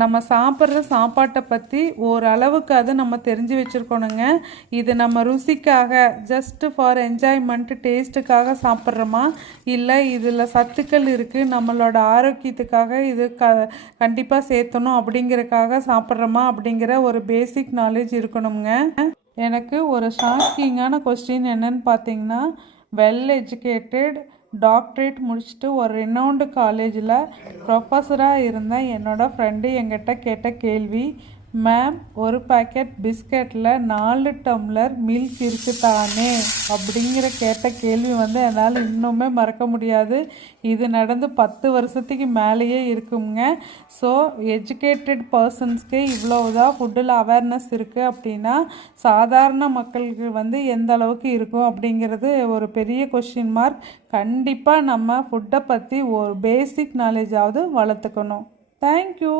நம்ம சாப்பிட்ற சாப்பாட்டை பற்றி ஓரளவுக்கு அது நம்ம தெரிஞ்சு வச்சுருக்கணுங்க. இது நம்ம ருசிக்காக ஜஸ்ட்டு ஃபார் என்ஜாய்மெண்ட் டேஸ்ட்டுக்காக சாப்பிட்றோமா, இல்லை இதில் சத்துக்கள் இருக்குது நம்மளோட ஆரோக்கியத்துக்காக இது கண்டிப்பாக சேர்த்தணும் அப்படிங்கிறதுக்காக சாப்பிட்றோமா அப்படிங்கிற ஒரு பேசிக் நாலேஜ் இருக்கணுங்க. எனக்கு ஒரு ஷாக்கிங்கான கொஸ்டின் என்னன்னு பார்த்தீங்கன்னா, வெல் எஜுகேட்டட் டாக்டரேட் முடிச்சுட்டு ஒரு ரெனவுண்டு காலேஜில் ப்ரொஃபஸராக இருந்த என்னோடய ஃப்ரெண்டு என்கிட்ட கேட்ட கேள்வி, மேம் ஒரு பேக்கெட் பிஸ்கட்டில் 4 டம்ளர் மில்க் இருக்குது தானே அப்படிங்கிற கேட்ட கேள்வி என்னால் இன்னுமே மறக்க முடியாது. இது நடந்து 10 வருஷத்துக்கு மேலேயே இருக்குங்க. ஸோ எஜுகேட்டட் பர்சன்ஸ்க்கு இவ்வளவுதான் ஃபுட்டில் அவேர்னஸ் இருக்குது அப்படின்னா சாதாரண மக்களுக்கு எந்த அளவுக்கு இருக்கும் அப்படிங்கிறது ஒரு பெரிய கொஸ்டின் மார்க். கண்டிப்பாக நம்ம ஃபுட்டை பற்றி ஒரு பேசிக் நாலேஜாவது வளர்த்துக்கணும். தேங்க்யூ.